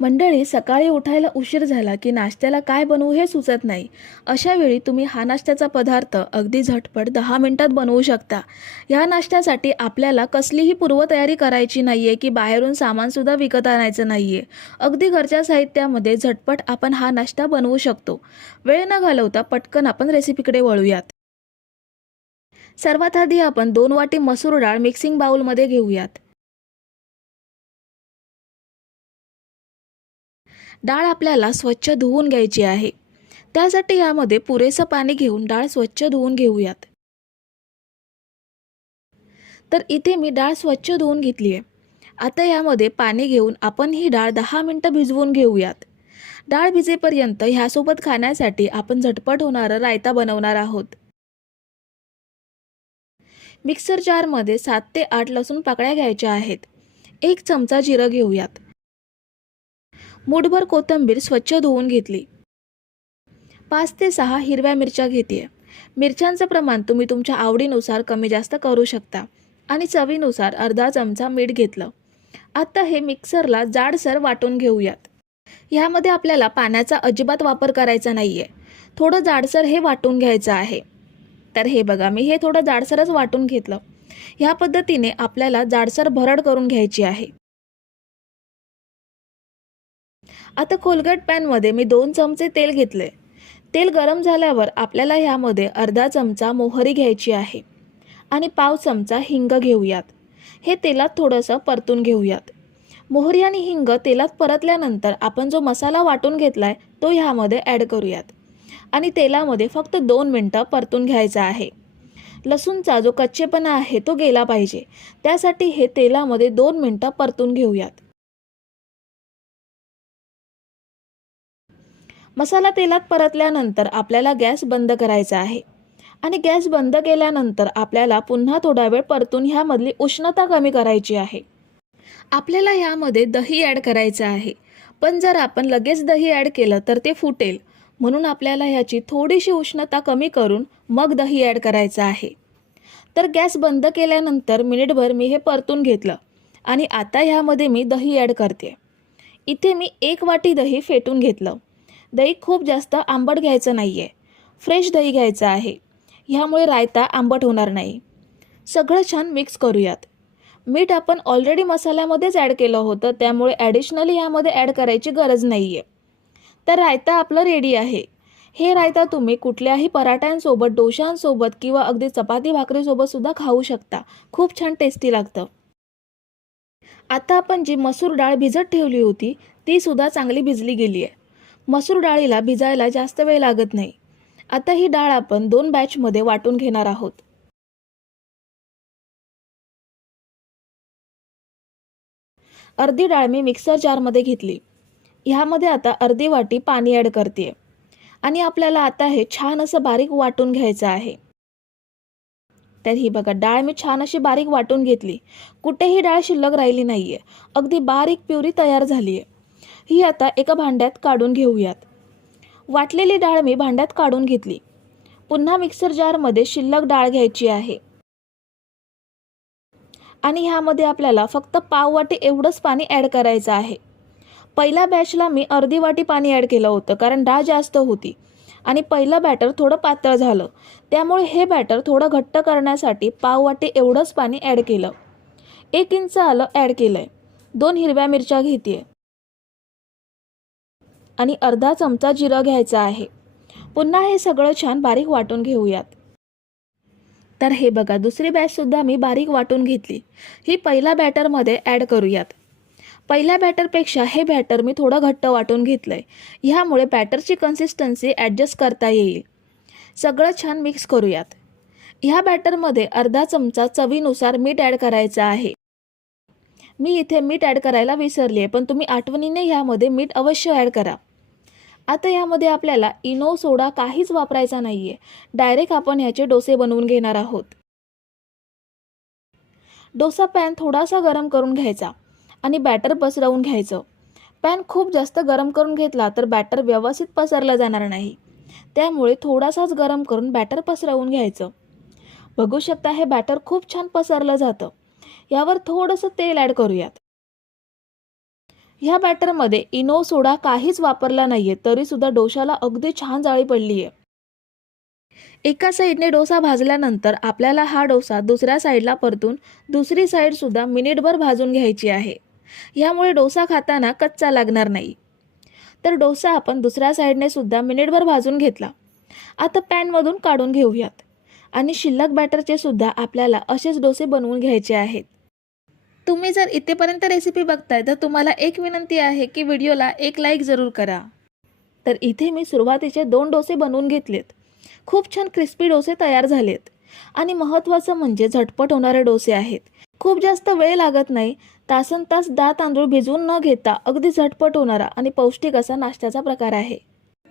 मंडळी सकाळी उठायला उशीर झाला की नाश्त्याला काय बनवू हे सुचत नाही. अशा वेळी तुम्ही हा नाश्त्याचा पदार्थ अगदी झटपट दहा मिनिटात बनवू शकता. ह्या नाश्त्यासाठी आपल्याला कसलीही पूर्वतयारी करायची नाही आहे की बाहेरून सामानसुद्धा विकत आणायचं नाही आहे अगदी घरच्या साहित्यामध्ये झटपट आपण हा नाश्ता बनवू शकतो. वेळ न घालवता पटकन आपण रेसिपीकडे वळूयात. सर्वात आधी आपण दोन वाटी मसूर डाळ मिक्सिंग बाउलमध्ये घेऊयात. डाळ आपल्याला स्वच्छ धुवून घ्यायची आहे. त्यासाठी यामध्ये पुरेसं पाणी घेऊन डाळ स्वच्छ धुवून घेऊयात. तर इथे मी डाळ स्वच्छ धुवून घेतली आहे. आता यामध्ये पाणी घेऊन आपण ही डाळ दहा मिनटं भिजवून घेऊयात. डाळ भिजेपर्यंत ह्यासोबत खाण्यासाठी आपण झटपट होणारं रायता बनवणार आहोत. मिक्सर जारमध्ये सात ते आठ लसूण पाकळ्या घ्यायच्या आहेत. एक चमचा जिरं घेऊयात. मूठभर कोथिंबीर स्वच्छ धुवून घेतली. पाच ते सहा हिरव्या मिरच्या घेते मिरच्यांचं प्रमाण तुम्ही तुमच्या आवडीनुसार कमी जास्त करू शकता. आणि चवीनुसार अर्धा चमचा मीठ घेतलं. आत्ता हे मिक्सरला जाडसर वाटून घेऊयात. ह्यामध्ये आपल्याला पाण्याचा अजिबात वापर करायचा नाही आहे थोडं जाडसर हे वाटून घ्यायचं आहे. तर हे बघा मी हे थोडं जाडसरच वाटून घेतलं. ह्या पद्धतीने आपल्याला जाडसर भरड करून घ्यायची आहे. आता कोलगेट पॅनमध्ये मी दोन चमचे तेल घेतले तेल गरम झाल्यावर आपल्याला ह्यामध्ये अर्धा चमचा मोहरी घ्यायची आहे आणि पाव चमचा हिंग घेऊयात. हे तेलात थोडंसं परतून घेऊयात. मोहरी आणि हिंग तेलात परतल्यानंतर आपण जो मसाला वाटून घेतला आहे तो ह्यामध्ये ॲड करूयात. आणि तेलामध्ये फक्त दोन मिनटं परतून घ्यायचा आहे. लसूणचा जो कच्चेपणा आहे तो गेला पाहिजे. त्यासाठी हे तेलामध्ये दोन मिनटं परतून घेऊयात. मसाला तेलात परतल्यानंतर आपल्याला गॅस बंद करायचा आहे. आणि गॅस बंद केल्यानंतर आपल्याला पुन्हा थोडा वेळ परतून ह्यामधली उष्णता कमी करायची आहे. आपल्याला ह्यामध्ये दही ॲड करायचं आहे. पण जर आपण लगेच दही ॲड केलं तर ते फुटेल. म्हणून आपल्याला ह्याची थोडीशी उष्णता कमी करून मग दही ॲड करायचं आहे. तर गॅस बंद केल्यानंतर मिनिटभर मी हे परतून घेतलं. आणि आता ह्यामध्ये मी दही ॲड करते. इथे मी एक वाटी दही फेटून घेतलं. दही खूप जास्त आंबट घ्यायचं नाही आहे फ्रेश दही घ्यायचं आहे. ह्यामुळे रायता आंबट होणार नाही. सगळं छान मिक्स करूयात. मीठ आपण ऑलरेडी मसाल्यामध्येच ॲड केलं होतं त्यामुळे ॲडिशनली यामध्ये ॲड करायची गरज नाही आहे तर रायता आपलं रेडी आहे. हे रायता तुम्ही कुठल्याही पराठ्यांसोबत डोशांसोबत किंवा अगदी चपाती भाकरीसोबत सुद्धा खाऊ शकता. खूप छान टेस्टी लागतं. आता आपण जी मसूर डाळ भिजत ठेवली होती ती सुद्धा चांगली भिजली गेली आहे मसूर डाळीला भिजायला जास्त वेळ लागत नाही. आता ही डाळ आपण दोन बॅचमध्ये वाटून घेणार आहोत. अर्धी डाळ मी मिक्सर जारमध्ये घेतली. ह्यामध्ये आता अर्धी वाटी पाणी ॲड करते आणि आपल्याला आता हे छान असं बारीक वाटून घ्यायचं आहे. तर ही बघा डाळ मी छान अशी बारीक वाटून घेतली. कुठेही डाळ शिल्लक राहिली नाही आहे अगदी बारीक प्युरी तयार झाली आहे ही आता एका भांड्यात काढून घेऊयात. वाटलेली डाळ मी भांड्यात काढून घेतली. पुन्हा मिक्सर जारमध्ये शिल्लक डाळ घ्यायची आहे. आणि ह्यामध्ये आपल्याला फक्त पाव वाटी एवढंच पाणी ॲड करायचं आहे. पहिल्या बॅचला मी अर्धी वाटी पाणी ॲड केलं होतं कारण डाळ जास्त होती. आणि पहिलं बॅटर थोडं पातळ झालं. त्यामुळे हे बॅटर थोडं घट्ट करण्यासाठी पाव वाटी एवढंच पाणी ॲड केलं. एक इंच आलं ॲड केलं आहे दोन हिरव्या मिरच्या घेते आणि अर्धा चमचा जिरं घ्यायचा आहे. पुन्हा हे सगळं छान बारीक वाटून घेऊयात. तर हे बघा दुसरी बॅचसुद्धा मी बारीक वाटून घेतली. ही पहिल्या बॅटरमध्ये ॲड करूयात. पहिल्या बॅटरपेक्षा हे बॅटर मी थोडं घट्ट वाटून घेतलं आहे ह्यामुळे बॅटरची कन्सिस्टन्सी ॲडजस्ट करता येईल. सगळं छान मिक्स करूयात. ह्या बॅटरमध्ये अर्धा चमचा चवीनुसार मीठ ॲड करायचं आहे. मी इथे मीठ ॲड करायला विसरली आहे पण तुम्ही आठवणीने ह्यामध्ये मीठ अवश्य ॲड करा. आता यामध्ये आपल्याला इनो सोडा काहीच वापरायचा नाही आहे डायरेक्ट आपण ह्याचे डोसे बनवून घेणार आहोत. डोसा पॅन थोडासा गरम करून घ्यायचा आणि बॅटर पसरवून घ्यायचं. पॅन खूप जास्त गरम करून घेतला तर बॅटर व्यवस्थित पसरलं जाणार नाही. त्यामुळे थोडासाच गरम करून बॅटर पसरवून घ्यायचं. बघू शकता हे बॅटर खूप छान पसरलं जातं. यावर थोडंसं तेल ॲड करूयात. ह्या बॅटरमध्ये इनो सोडा काहीच वापरला नाहीये तरीसुद्धा डोशाला अगदी छान जाळी पडली आहे एका साईडने डोसा भाजल्यानंतर आपल्याला हा डोसा दुसऱ्या साईडला परतून दुसरी साईडसुद्धा मिनिटभर भाजून घ्यायची आहे. ह्यामुळे डोसा खाताना कच्चा लागणार नाही. तर डोसा आपण दुसऱ्या साईडने सुद्धा मिनिटभर भाजून घेतला. आता पॅनमधून काढून घेऊयात. आणि शिल्लक बॅटरचे सुद्धा आपल्याला असेच डोसे बनवून घ्यायचे आहेत. तुम्ही जर इथेपर्यंत रेसिपी बघताय तर तुम्हाला एक विनंती आहे की व्हिडिओला एक लाईक जरूर करा. तर इथे मी सुरुवातीचे दोन डोसे बनवून घेतलेत. खूप छान क्रिस्पी डोसे तयार झालेत. आणि महत्त्वाचं म्हणजे झटपट होणारे डोसे आहेत. खूप जास्त वेळ लागत नाही तासन तास डाळ तांदूळ भिजवून न घेता अगदी झटपट होणारा आणि पौष्टिक असा नाश्त्याचा प्रकार आहे.